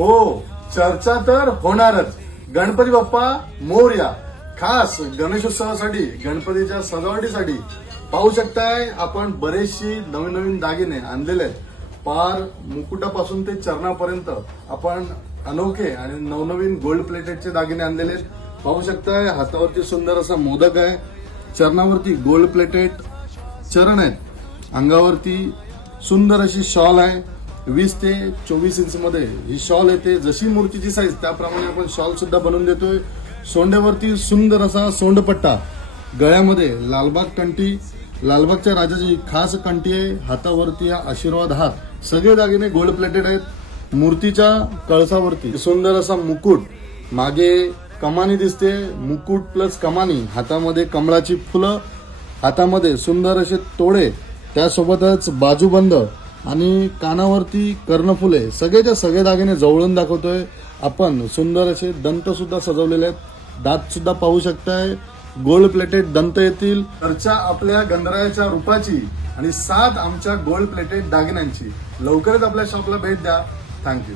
हो, चर्चा तर होणारच. गणपती बाप्पा मोरया. खास गणेशोत्सवासाठी, गणपतीच्या सजावटीसाठी पाहू शकताय आपण बरेचशी नवीन नवीन दागिने आणलेले आहेत. पार मुकुटापासून ते चरणापर्यंत आपण अनोखे आणि नवनवीन गोल्ड प्लेटेडचे दागिने आणलेले आहेत. पाहू शकताय हातावरती सुंदर असा मोदक आहे, चरणावरती गोल्ड प्लेटेड चरण आहेत, अंगावरती सुंदर अशी शॉल आहे. 20 ते 24 इंच मध्ये ही शॉल येते. जशी मूर्तीची साईज त्याप्रमाणे आपण शॉल सुद्धा बनवून देतोय. सोंड्यावरती सुंदर असा सोंडपट्टा, गळ्यामध्ये लालबाग कंठी, लालबागच्या राजाची खास कंठी आहे. हातावरती हा आशीर्वाद हात, सगळे दागिने गोल्ड प्लेटेड आहेत. मूर्तीच्या कळसावरती सुंदर असा मुकुट, मागे कमानी दिसते, मुकुट प्लस कमानी, हातामध्ये कमळाची फुलं, हातामध्ये सुंदर असे तोडे, त्यासोबतच बाजूबंद आणि कानावरती कर्णफुले, सगळेच्या सगळे दागिने जवळून दाखवतोय आपण. सुंदर असे दंत सुद्धा सजवलेले आहेत, दात सुद्धा पाहू शकताय, गोल्ड प्लेटेड दंत येतील. चर्चा आपल्या गणरायाच्या रूपाची आणि साथ आमच्या गोल्ड प्लेटेड दागिन्यांची. लवकरच आपल्या शॉपला भेट द्या. थँक्यू.